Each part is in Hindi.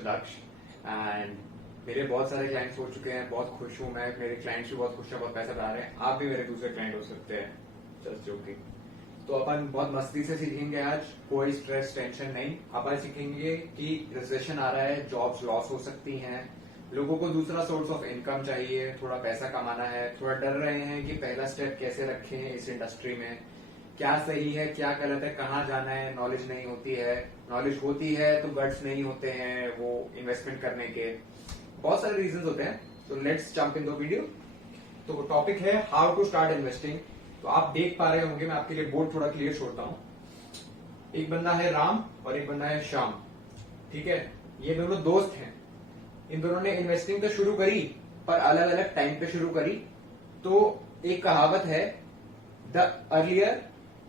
मिस्टर दक्ष एंड मेरे बहुत सारे क्लाइंट्स हो चुके हैं, बहुत खुश हूं मैं, मेरे क्लाइंट्स भी बहुत खुश हैं, बहुत पैसा बना रहे हैं, आप भी मेरे दूसरे क्लाइंट हो सकते हैं, जस्ट जोकिंग। तो अपन बहुत मस्ती से सीखेंगे आज, कोई स्ट्रेस टेंशन नहीं। अपन सीखेंगे कि रिसेशन आ रहा है, जॉब्स लॉस हो सकती हैं, लोगों को दूसरा सोर्स ऑफ इनकम चाहिए, थोड़ा पैसा कमाना है, थोड़ा डर रहे हैं कि पहला स्टेप कैसे रखें इस इंडस्ट्री में, क्या सही है क्या गलत है, कहाँ जाना है, नॉलेज नहीं होती है, नॉलेज होती है तो गट्स नहीं होते हैं वो इन्वेस्टमेंट करने के, बहुत सारे रीजंस होते हैं। तो let's jump in the video. तो टॉपिक है हाउ टू स्टार्ट इन्वेस्टिंग। तो आप देख पा रहे होंगे, मैं आपके लिए बोर्ड थोड़ा क्लियर छोड़ता हूं। एक बंदा है राम और एक बंदा है श्याम, ठीक है, ये दोनों दोस्त हैं। इन दोनों ने इन्वेस्टिंग तो शुरू करी पर अलग अलग टाइम पे शुरू करी। तो एक कहावत है, द अर्लियर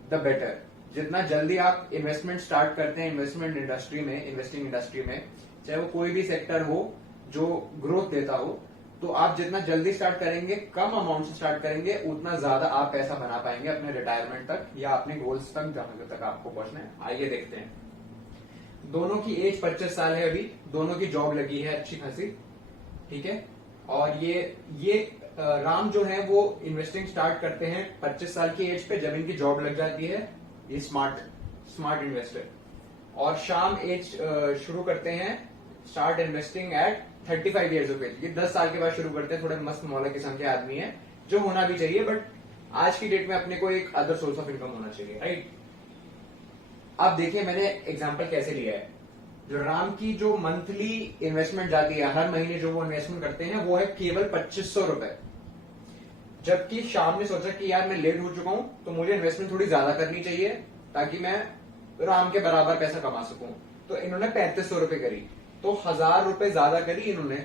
द बेटर। जितना जल्दी आप इन्वेस्टमेंट स्टार्ट करते हैं इन्वेस्टमेंट इंडस्ट्री में, इन्वेस्टिंग इंडस्ट्री में, चाहे वो कोई भी सेक्टर हो जो ग्रोथ देता हो, तो आप जितना जल्दी स्टार्ट करेंगे, कम अमाउंट से स्टार्ट करेंगे, उतना ज्यादा आप पैसा बना पाएंगे अपने रिटायरमेंट तक या अपने गोल्स तक, जहां तक आपको पहुंचना है। आइए देखते हैं। दोनों की एज 25 साल है अभी, दोनों की जॉब लगी है अच्छी खासी, ठीक है। और ये राम जो है वो इन्वेस्टिंग स्टार्ट करते हैं 25 साल की एज पे, जब इनकी जॉब लग जाती है। ये स्मार्ट इन्वेस्टर। और श्याम एज शुरू करते हैं start investing at 35 years of age. ये 10 साल के बाद शुरू करते हैं। थोड़े मस्त मौला किस्म के आदमी है, जो होना भी चाहिए, बट आज की डेट में अपने को एक अदर सोर्स ऑफ इनकम होना चाहिए, राइट। अब देखिए मैंने एग्जांपल कैसे लिया है। जो राम की जो मंथली इन्वेस्टमेंट जाती है, हर महीने जो वो इन्वेस्टमेंट करते हैं, वो है केवल 2500 रुपए। जबकि श्याम ने सोचा कि यार मैं लेट हो चुका हूं, तो मुझे इन्वेस्टमेंट थोड़ी ज्यादा करनी चाहिए ताकि मैं राम के बराबर पैसा कमा सकूं। तो इन्होंने 3500 रुपए करी, तो 1000 रुपए ज्यादा करी इन्होंने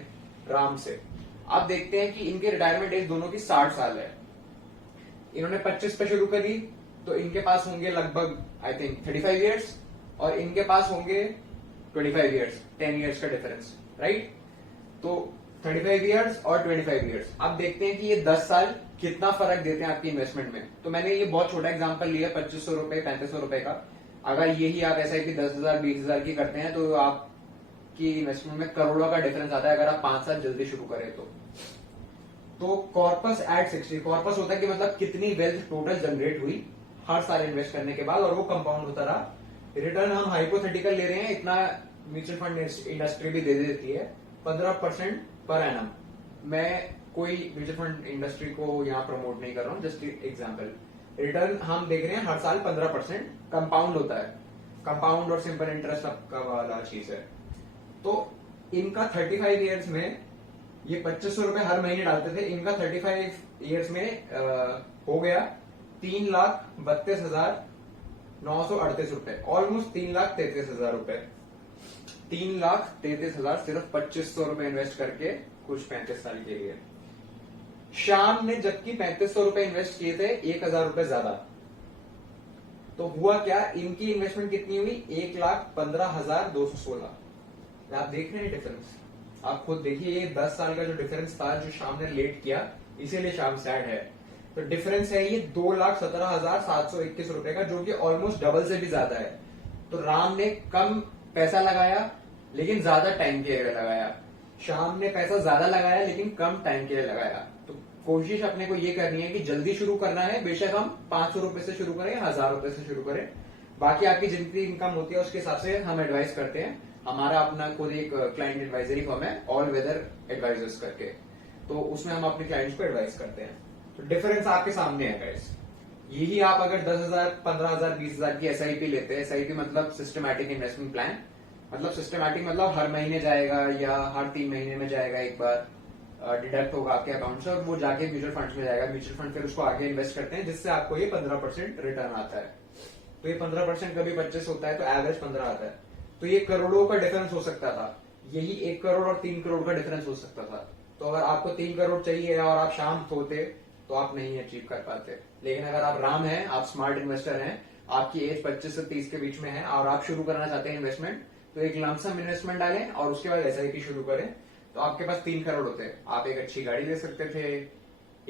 राम से। अब देखते हैं कि इनके रिटायरमेंट एज दोनों की 60 साल है। इन्होंने 25 पे शुरू करी, तो इनके पास होंगे लगभग आई थिंक 35 ईयर्स, और इनके पास होंगे 25 ईयर्स, 10 ईयर्स का डिफरेंस, राइट। तो 35 ईयर्स और 25 ईयर्स। अब देखते हैं कि ये 10 साल कितना फर्क देते हैं आपकी इन्वेस्टमेंट में। तो मैंने ये बहुत छोटा एग्जांपल लिया, 2500 रुपए 3500 रुपए का। अगर यही आप ऐसा है कि 10,000 20,000 की करते हैं, तो आपकी इन्वेस्टमेंट में करोड़ों का डिफरेंस आता है, अगर आप 5 साल जल्दी शुरू करें तो कॉर्पस एट 60। कॉर्पस होता है कि मतलब कितनी वेल्थ टोटल जनरेट हुई हर साल इन्वेस्ट करने के बाद, और वो कंपाउंड होता रहा। रिटर्न हम हाइपोथेटिकल ले रहे हैं, इतना म्यूचुअल फंड इंडस्ट्री भी दे देती है, 15% पर एनम। मैं कोई म्यूचुअल फंड इंडस्ट्री को यहाँ प्रमोट नहीं कर रहा हूँ, जस्ट एग्जांपल। रिटर्न हम देख रहे हैं हर साल 15%, कंपाउंड होता है। कंपाउंड और सिंपल इंटरेस्ट का वाला चीज है। तो इनका 35 ईयर्स में, ये 2500 रुपए हर महीने डालते थे, इनका 35 ईयर्स में हो गया 3,32,938 रुपए, ऑलमोस्ट 3,33,000 रुपए। 3,33,000 सिर्फ 2500 रुपए इन्वेस्ट करके, कुछ 35 साल के लिए। श्याम ने जबकि 3500 रुपए इन्वेस्ट किए थे, 1,000 रुपए ज्यादा। तो हुआ क्या, इनकी इन्वेस्टमेंट कितनी हुई, 1,15,216। आप देख रहे हैं डिफरेंस, आप खुद देखिए। ये 10 साल का जो डिफरेंस था, जो श्याम ने लेट किया, इसीलिए श्याम सैड है। तो डिफरेंस है ये 2,17,721 रुपए का, जो कि ऑलमोस्ट डबल से भी ज्यादा है। तो राम ने कम पैसा लगाया लेकिन ज्यादा टाइम के लिए लगाया, श्याम ने पैसा ज्यादा लगाया लेकिन कम टाइम के लिए लगाया। तो कोशिश अपने को ये करनी है कि जल्दी शुरू करना है, बेशक हम 500 रुपए से शुरू करें, 1000 रुपए से शुरू करें। बाकी आपकी जितनी इनकम होती है उसके हिसाब से हम एडवाइस करते हैं। हमारा अपना खुद एक क्लाइंट एडवाइजरी फर्म है, ऑल वेदर एडवाइजर्स करके, तो उसमें हम अपने क्लाइंट्स को एडवाइस करते हैं। तो डिफरेंस आपके सामने है गाइस। यही आप अगर 10,000 15,000 20,000 की एसआईपी लेते हैं, एसआईपी मतलब सिस्टमैटिक इन्वेस्टमेंट प्लान, मतलब सिस्टमैटिक मतलब हर महीने जाएगा या हर 3 महीने में जाएगा, एक बार डिडक्ट होगा आपके अकाउंट से और वो जाके म्यूचुअल फंड में जाएगा। म्यूचुअल फंड फिर उसको आगे इन्वेस्ट करते हैं, जिससे आपको ये 15% रिटर्न आता है। तो ये 15% कभी 25 होता है, तो एवरेज 15 आता है। तो ये करोड़ों का डिफरेंस हो सकता था, यही 1 करोड़ और 3 करोड़ का डिफरेंस हो सकता था। तो अगर आपको 3 करोड़ चाहिए और आप शाम होते, तो आप नहीं अचीव कर पाते। लेकिन अगर आप राम हैं, आप स्मार्ट इन्वेस्टर हैं, आपकी एज 25 से 30 के बीच में है और आप शुरू करना चाहते हैं इन्वेस्टमेंट, तो एक लमसम इन्वेस्टमेंट डालें और उसके बाद एसआईपी शुरू करें। तो आपके पास 3 करोड़ होते हैं, आप एक अच्छी गाड़ी ले सकते थे,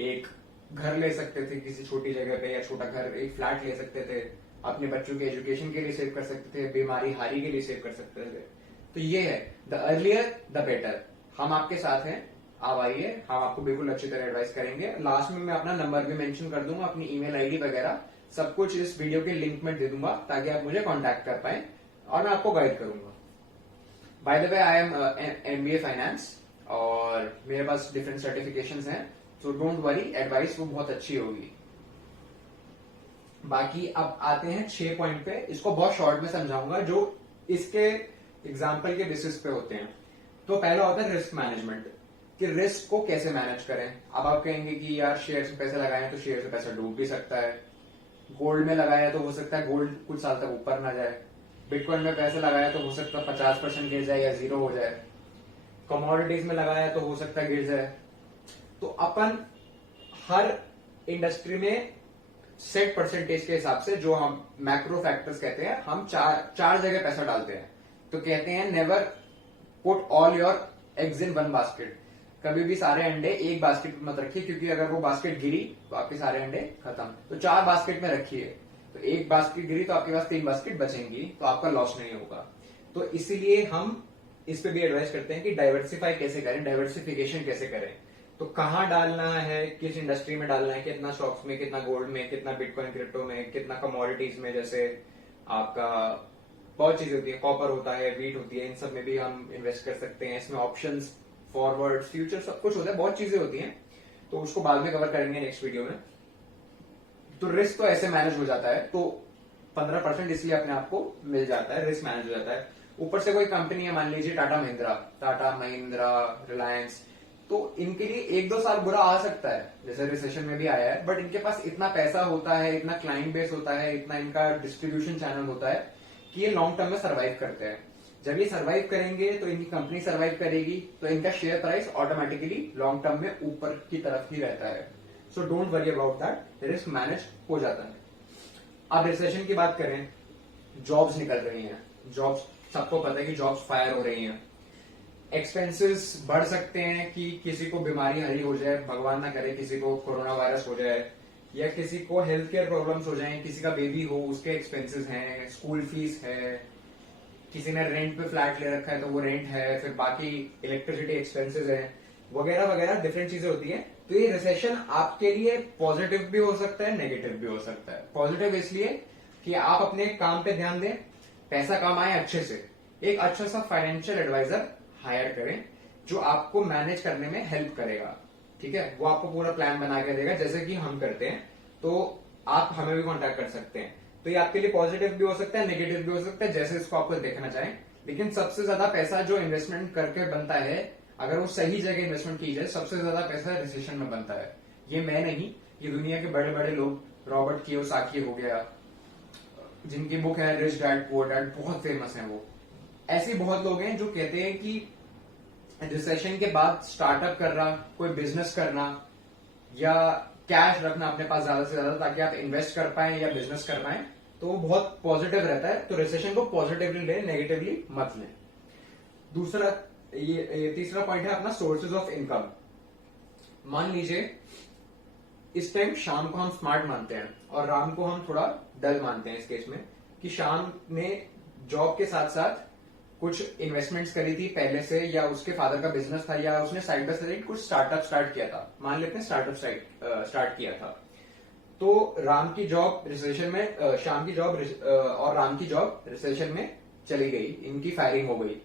एक घर ले सकते थे किसी छोटी जगह पे, या छोटा घर, एक फ्लैट ले सकते थे, अपने बच्चों के एजुकेशन के लिए सेव कर सकते थे, बीमारी हारी के लिए सेव कर सकते थे। तो ये है, द अर्लियर द बेटर। हम आपके साथ हैं, आप आइए, हम आपको बिल्कुल अच्छी तरह एडवाइस करेंगे। लास्ट में मैं अपना नंबर भी मेंशन कर दूंगा, अपनी ईमेल आईडी वगैरह सब कुछ इस वीडियो के लिंक में दे दूंगा, ताकि आप मुझे कांटेक्ट कर पाए और मैं आपको गाइड करूंगा। By the way, I am MBA finance और मेरे पास डिफरेंट सर्टिफिकेशंस हैं, सो डोंट वरी, एडवाइस वो बहुत अच्छी होगी। बाकी अब आते हैं 6 पॉइंट पे, इसको बहुत शॉर्ट में समझाऊंगा जो इसके एग्जाम्पल के बेसिस पे होते हैं। तो पहला होता है रिस्क मैनेजमेंट, कि रिस्क को कैसे मैनेज करें। अब आप कहेंगे कि यार शेयर से पैसे लगाए तो शेयर से पैसा डूब भी सकता है, गोल्ड में लगाया तो हो सकता है गोल्ड कुछ साल तक ऊपर ना जाए, बिटकॉइन में पैसे लगाया तो हो सकता है 50% गिर जाए या 0 हो जाए, कमोडिटीज में लगाया तो हो सकता है गिर जाए। तो अपन हर इंडस्ट्री में सेट परसेंटेज के हिसाब से, जो हम मैक्रो फैक्टर्स कहते हैं, हम चार जगह पैसा डालते हैं। तो कहते हैं never put all your eggs in one basket, कभी भी सारे अंडे एक बास्केट में मत रखिए, क्योंकि अगर वो बास्केट गिरी तो आपके सारे अंडे खत्म। तो 4 बास्केट में रखिए, तो एक बास्केट गिरी तो आपके पास 3 बास्केट बचेंगी, तो आपका लॉस नहीं होगा। तो इसीलिए हम इस पे भी एडवाइस करते हैं कि डाइवर्सिफाई कैसे करें, डाइवर्सिफिकेशन कैसे करें। तो कहाँ डालना है, किस इंडस्ट्री में डालना है, कितना स्टॉक्स में, कितना गोल्ड में, कितना बिटकॉइन क्रिप्टो में, कितना कमोडिटीज में, जैसे आपका बहुत चीजें होती है, कॉपर होता है, वीट होती है, इन सब में भी हम इन्वेस्ट कर सकते हैं। इसमें ऑप्शंस, फॉरवर्ड, फ्यूचर सब कुछ होता है, बहुत चीजें होती हैं, तो उसको बाद में कवर करेंगे नेक्स्ट वीडियो में। तो रिस्क तो ऐसे मैनेज हो जाता है, तो 15% इसलिए अपने आप को मिल जाता है, रिस्क मैनेज हो जाता है। ऊपर से कोई कंपनी है, मान लीजिए टाटा महिंद्रा, रिलायंस, तो इनके लिए 1-2 साल बुरा आ सकता है, जैसे रिसेशन में भी आया है, बट इनके पास इतना पैसा होता है, इतना क्लाइंट बेस होता है, इतना इनका डिस्ट्रीब्यूशन चैनल होता है कि ये लॉन्ग टर्म में सर्वाइव करते हैं। जब ये सर्वाइव करेंगे तो इनकी कंपनी सर्वाइव करेगी, तो इनका share price automatically long term में ऊपर की तरफ ही रहता है। So don't worry about that, risk manage हो जाता है। अब रिसेशन की बात करें, जॉब्स निकल रही हैं, जॉब्स सबको पता है कि जॉब्स फायर हो रही हैं, एक्सपेंसेस बढ़ सकते हैं, कि किसी को बीमारी हरी हो जाए, भगवान ना करे किसी को कोरोना वायरस हो जाए, या किसी को हेल्थ केयर प्रॉब्लम्स हो जाए, किसी का बेबी हो उसके एक्सपेंसेस हैं, स्कूल फीस है, किसी ने रेंट पे फ्लैट ले रखा है तो वो रेंट है, फिर बाकी इलेक्ट्रिसिटी एक्सपेंसेस है, वगैरह वगैरह डिफरेंट चीजें होती हैं। तो ये रिसेशन आपके लिए पॉजिटिव भी हो सकता है, नेगेटिव भी हो सकता है। पॉजिटिव इसलिए कि आप अपने काम पे ध्यान दें, पैसा कमाएं अच्छे से, एक अच्छा सा फाइनेंशियल एडवाइजर हायर करें जो आपको मैनेज करने में हेल्प करेगा, ठीक है। वो आपको पूरा प्लान बना के देगा, जैसे कि हम करते हैं, तो आप हमें भी कांटेक्ट कर सकते हैं। तो ये आपके लिए पॉजिटिव भी हो सकता है, नेगेटिव भी हो सकता है, जैसे इसको आपको देखना चाहें। लेकिन सबसे ज्यादा पैसा जो इन्वेस्टमेंट करके बनता है, अगर वो सही जगह इन्वेस्टमेंट की जाए, सबसे ज्यादा पैसा रिसेशन में बनता है। ये मैं नहीं, ये दुनिया के बड़े बड़े लोग, रॉबर्ट कियोसाकी हो गया, जिनकी बुक है रिच डैड पुअर डैड, बहुत फेमस है वो। ऐसे बहुत लोग हैं जो कहते हैं कि रिसेशन के बाद स्टार्टअप करना, कोई बिजनेस करना, या कैश रखना अपने पास ज्यादा से ज्यादा, ताकि आप इन्वेस्ट कर पाए या बिजनेस कर पाए, तो वो बहुत पॉजिटिव रहता है। तो रिसेशन को पॉजिटिवली लें, नेगेटिवली मत लें। दूसरा, ये तीसरा पॉइंट है अपना सोर्सेज ऑफ इनकम। मान लीजिए इस टाइम शाम को हम स्मार्ट मानते हैं और राम को हम थोड़ा डल मानते हैं इस केस में, कि शाम ने जॉब के साथ साथ कुछ इन्वेस्टमेंट्स करी थी पहले से, या उसके फादर का बिजनेस था, या उसने साइड बाय साइड कुछ स्टार्टअप स्टार्ट किया था, मान लेते हैं स्टार्टअप स्टार्ट किया था। तो राम की जॉब रिसेशन में, शाम की जॉब और राम की जॉब रिसेशन में चली गई, इनकी फायरिंग हो गई।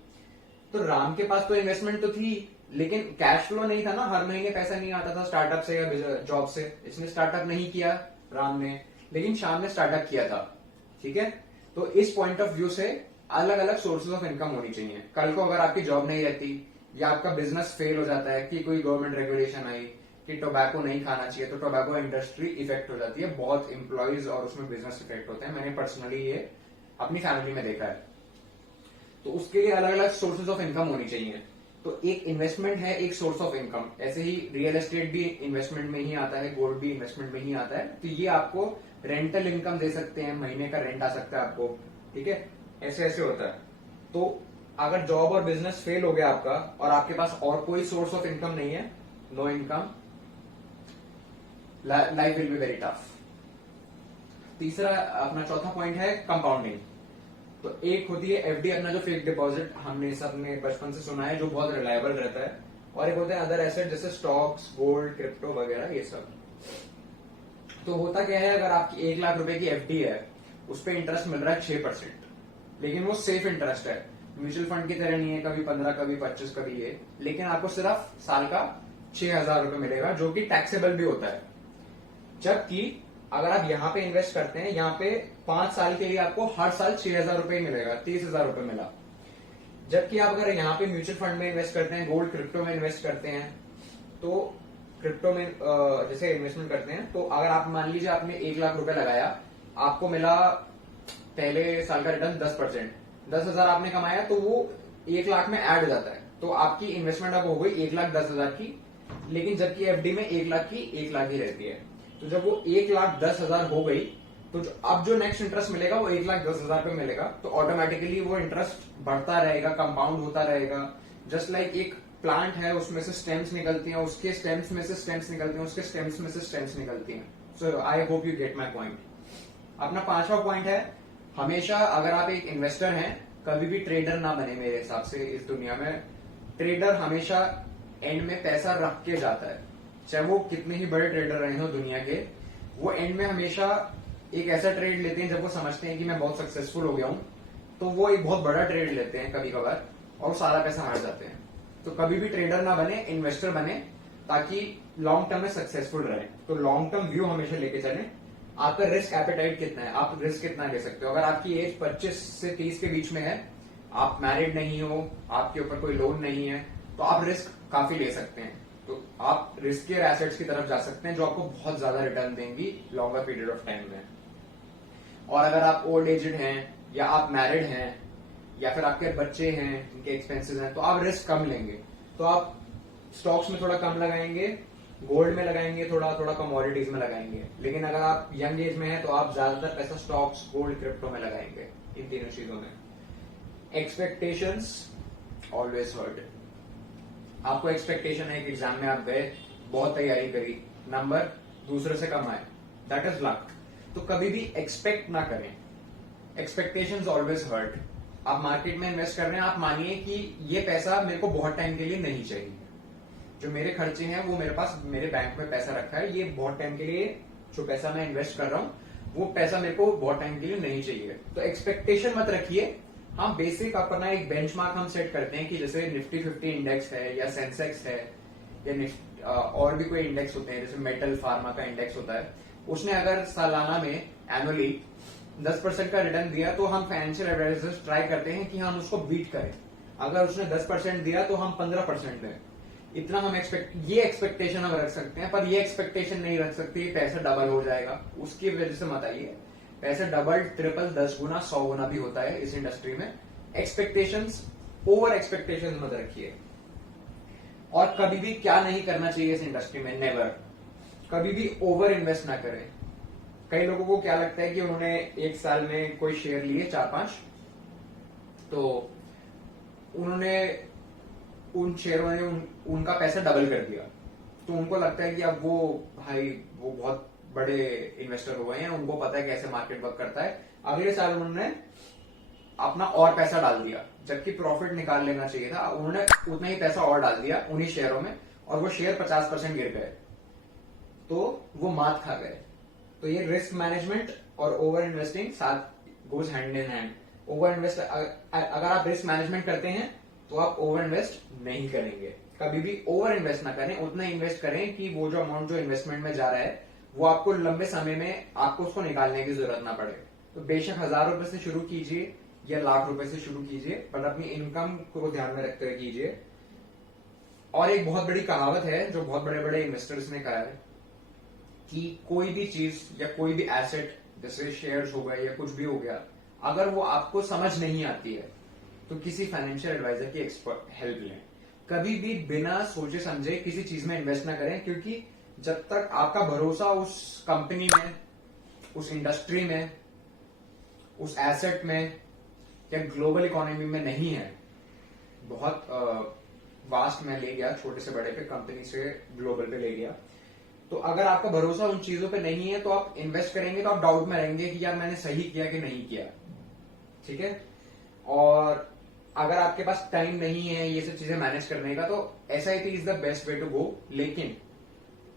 तो राम के पास तो इन्वेस्टमेंट तो थी, लेकिन कैश फ्लो नहीं था ना, हर महीने पैसा नहीं आता था स्टार्टअप से या जॉब से। इसने स्टार्टअप नहीं किया राम ने, लेकिन शाम ने स्टार्टअप किया था, ठीक है। तो इस पॉइंट ऑफ व्यू से अलग अलग सोर्सेज ऑफ इनकम होनी चाहिए। कल को अगर आपकी जॉब नहीं रहती, या आपका बिजनेस फेल हो जाता है, कि कोई गवर्नमेंट रेगुलेशन आई कि टोबैको नहीं खाना चाहिए, तो टोबैको इंडस्ट्री इफेक्ट हो जाती है, बहुत एम्प्लॉयज और उसमें बिजनेस इफेक्ट होते हैं। मैंने पर्सनली ये अपनी फैमिली में देखा है। तो उसके लिए अलग अलग सोर्सेज ऑफ इनकम होनी चाहिए। तो एक इन्वेस्टमेंट है, एक सोर्स ऑफ इनकम। ऐसे ही रियल एस्टेट भी इन्वेस्टमेंट में ही आता है, गोल्ड भी इन्वेस्टमेंट में ही आता है। तो ये आपको रेंटल इनकम दे सकते हैं, महीने का रेंट आ सकता है आपको, ठीक है। ऐसे ऐसे होता है। तो अगर जॉब और बिजनेस फेल हो गया आपका, और आपके पास और कोई सोर्स ऑफ इनकम नहीं है, no income, life will be very tough. तीसरा, अपना चौथा पॉइंट है कंपाउंडिंग। तो एक होती है एफडी, अपना जो फिक्स डिपॉजिट हमने सबने बचपन से सुना है, जो बहुत रिलायबल रहता है, और एक होते हैं अदर एसेट जैसे स्टॉक्स, गोल्ड, क्रिप्टो वगैरह ये सब। तो होता क्या है, अगर आपकी 1 लाख रुपए की एफडी है, उस पर इंटरेस्ट मिल रहा है 6%, लेकिन वो सेफ इंटरेस्ट है, म्यूचुअल फंड की तरह नहीं है कभी 15 कभी 25 कभी ये, लेकिन आपको सिर्फ साल का 6,000 रुपए मिलेगा, जो कि टैक्सेबल भी होता है। जबकि अगर आप यहाँ पे इन्वेस्ट करते हैं, यहाँ पे 5 साल के लिए आपको हर साल 6,000 रुपए मिलेगा, 30,000 रुपए मिला। जबकि आप अगर यहाँ पे म्यूचुअल फंड में इन्वेस्ट करते हैं, गोल्ड क्रिप्टो में इन्वेस्ट करते हैं, तो क्रिप्टो में जैसे इन्वेस्टमेंट करते हैं, तो अगर आप मान लीजिए आपने 1 लाख रुपए लगाया, आपको मिला पहले साल का रिटर्न 10%, 10,000 आपने कमाया, तो वो 1 लाख में ऐड हो जाता है, तो आपकी इन्वेस्टमेंट अब हो गई 1,10,000 की। लेकिन जबकि एफडी में 1 लाख की 1 लाख ही रहती है, तो जब वो 1,10,000 हो गई, तो अब जो नेक्स्ट इंटरेस्ट मिलेगा वो 1,10,000 पे मिलेगा, तो ऑटोमेटिकली वो इंटरेस्ट बढ़ता रहेगा, कंपाउंड होता रहेगा। जस्ट लाइक एक प्लांट है, उसमें से स्टेम्स निकलती हैं, उसके स्टेम्स में से स्टेम्स निकलती हैं, उसके स्टेम्स में से स्टेम्स निकलती हैं। So I hope you get my point. अपना 5वां पॉइंट है, हमेशा अगर आप एक इन्वेस्टर हैं, कभी भी ट्रेडर ना बने। मेरे हिसाब से इस दुनिया में ट्रेडर हमेशा एंड में पैसा रख के जाता है, चाहे वो कितने ही बड़े ट्रेडर रहे हो दुनिया के, वो एंड में हमेशा एक ऐसा ट्रेड लेते हैं जब वो समझते हैं कि मैं बहुत सक्सेसफुल हो गया हूं, तो वो एक बहुत बड़ा ट्रेड लेते हैं कभी कभार, और सारा पैसा हार जाते हैं। तो कभी भी ट्रेडर ना बने, इन्वेस्टर बने, ताकि लॉन्ग टर्म में सक्सेसफुल रहे। तो लॉन्ग टर्म व्यू हमेशा लेके चले। आपका रिस्क एपेटाइट कितना है, आप रिस्क कितना ले सकते हो। अगर आपकी एज 25 से 30 के बीच में है, आप मैरिड नहीं हो, आपके ऊपर कोई लोन नहीं है, तो आप रिस्क काफी ले सकते हैं। तो आप रिस्कियर एसेट्स की तरफ जा सकते हैं, जो आपको बहुत ज्यादा रिटर्न देंगी लॉन्गर पीरियड ऑफ टाइम में। और अगर आप ओल्ड एजेड हैं, या आप मैरिड हैं, या फिर आपके बच्चे हैं जिनके एक्सपेंसेस हैं, तो आप रिस्क कम लेंगे, तो आप स्टॉक्स में थोड़ा कम लगाएंगे, गोल्ड में लगाएंगे, थोड़ा थोड़ा कमोडिटीज में लगाएंगे। लेकिन अगर आप यंग एज में हैं, तो आप ज्यादातर पैसा स्टॉक्स, गोल्ड, क्रिप्टो में लगाएंगे, इन तीनों चीजों में। Expectations always hurt. आपको एक्सपेक्टेशन है कि एग्जाम में आप गए, बहुत तैयारी करी, नंबर दूसरे से कम आए, दैट इज लक। तो कभी भी एक्सपेक्ट ना करें, एक्सपेक्टेशंस ऑलवेज हर्ट। आप मार्केट में इन्वेस्ट कर रहे हैं, आप मानिए कि ये पैसा मेरे को बहुत टाइम के लिए नहीं चाहिए, जो मेरे खर्चे हैं वो मेरे पास मेरे बैंक में पैसा रखा है, ये बहुत टाइम के लिए जो पैसा मैं इन्वेस्ट कर रहा हूं, वो पैसा मेरे को बहुत टाइम के लिए नहीं चाहिए। तो एक्सपेक्टेशन मत रखिए। हाँ, बेसिक अपना एक बेंचमार्क हम सेट करते हैं कि जैसे निफ्टी 50 इंडेक्स है, या सेंसेक्स है, या और भी कोई इंडेक्स होते हैं, जैसे मेटल फार्मा का इंडेक्स होता है, उसने अगर सालाना में एनुअली 10% का रिटर्न दिया, तो हम फाइनेंशियल एडवाइजर्स ट्राई करते हैं कि हम उसको बीट करें। अगर उसने 10% दिया, तो हम 15% दें। इतना हम ये एक्सपेक्टेशन हम रख सकते हैं, पर ये एक्सपेक्टेशन नहीं रख सकते पैसा डबल हो जाएगा, उसकी वजह से मत आइए। पैसा डबल, ट्रिपल, 10 गुना, 100 गुना भी होता है इस इंडस्ट्री में। एक्सपेक्टेशंस, ओवर एक्सपेक्टेशंस मत रखिए। और कभी भी क्या नहीं करना चाहिए इस इंडस्ट्री में, नेवर, कभी भी ओवर इन्वेस्ट ना करें। कई लोगों को क्या लगता है कि उन्होंने एक साल में कोई शेयर लिए 4-5, तो उन्होंने उन शेयरों ने उनका पैसा डबल कर दिया, तो उनको लगता है कि अब वो भाई वो बहुत बड़े इन्वेस्टर हो गए हैं, उनको पता है कैसे मार्केट वर्क करता है। अगले साल उन्होंने अपना और पैसा डाल दिया, जबकि प्रॉफिट निकाल लेना चाहिए था, उन्होंने उतना ही पैसा और डाल दिया उन्हीं शेयरों में, और वो शेयर 50% गिर गए, तो वो मात खा गए। तो ये रिस्क मैनेजमेंट और ओवर इन्वेस्टिंग साथ goes hand in hand. Over invest, अगर आप रिस्क मैनेजमेंट करते हैं, तो आप ओवर इन्वेस्ट नहीं करेंगे। कभी भी ओवर इन्वेस्ट ना करें, उतना इन्वेस्ट करें कि वो जो अमाउंट जो इन्वेस्टमेंट में जा रहा है, वो आपको लंबे समय में आपको उसको निकालने की जरूरत ना पड़े। तो बेशक 1,000 रुपए से शुरू कीजिए या लाख रुपए से शुरू कीजिए, पर अपनी इनकम को ध्यान में रखते हुए कीजिए। और एक बहुत बड़ी कहावत है जो बहुत बड़े बड़े इन्वेस्टर्स ने कहा है कि कोई भी चीज या कोई भी एसेट, जैसे शेयर्स हो गए या कुछ भी हो गया, अगर वो आपको समझ नहीं आती है, तो किसी फाइनेंशियल एडवाइजर की एक्सपर्ट हेल्प लें। कभी भी बिना सोचे समझे किसी चीज में इन्वेस्ट ना करें, क्योंकि जब तक आपका भरोसा उस कंपनी में, उस इंडस्ट्री में, उस एसेट में या ग्लोबल इकोनॉमी में नहीं है, बहुत वास्ट में ले गया, छोटे से बड़े पे, कंपनी से ग्लोबल पे ले गया, तो अगर आपका भरोसा उन चीजों पे नहीं है, तो आप इन्वेस्ट करेंगे तो आप डाउट में रहेंगे कि यार मैंने सही किया कि नहीं किया। ठीक है, और अगर आपके पास टाइम नहीं है ये सब चीजें मैनेज करने का, तो SIP is the best way to go. लेकिन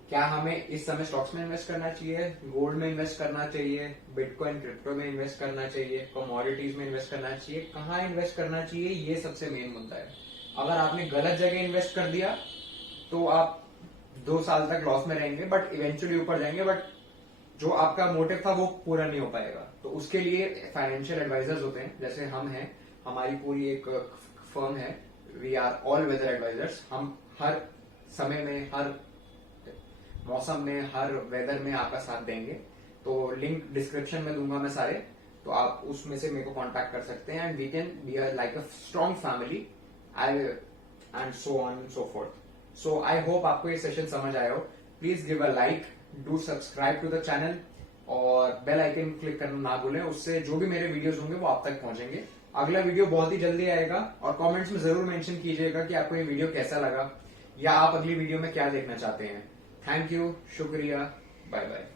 क्या हमें इस समय स्टॉक्स में इन्वेस्ट करना चाहिए, गोल्ड में इन्वेस्ट करना चाहिए, बिटकॉइन क्रिप्टो में इन्वेस्ट करना चाहिए, कमोडिटीज में इन्वेस्ट करना चाहिए, कहाँ इन्वेस्ट करना चाहिए, ये सबसे मेन मुद्दा है। अगर आपने गलत जगह इन्वेस्ट कर दिया तो आप 2 साल तक लॉस में रहेंगे, बट इवेंचुअली ऊपर जाएंगे, बट जो आपका मोटिव था वो पूरा नहीं हो पाएगा। तो उसके लिए फाइनेंशियल एडवाइजर्स होते हैं, जैसे हम हैं, हमारी पूरी एक फर्म है, we are all weather advisors. हम हर समय में, हर मौसम में, हर वेदर में आपका साथ देंगे। तो लिंक डिस्क्रिप्शन में दूंगा मैं सारे, तो आप उसमें से मेरे को कांटेक्ट कर सकते हैं, and we can be like a strong family and so on so forth. So I hope आपको ये सेशन समझ आया हो। Please give a like, do subscribe to the channel, और बेल आइकन क्लिक करना ना भूलें। उससे जो भी मेरे वीडियोस होंगे वो आप तक पहुंचेंगे। अगला वीडियो बहुत ही जल्दी आएगा, और कमेंट्स में जरूर मेंशन कीजिएगा कि आपको ये वीडियो कैसा लगा, या आप अगली वीडियो में क्या देखना चाहते हैं। थैंक यू, शुक्रिया, बाय बाय।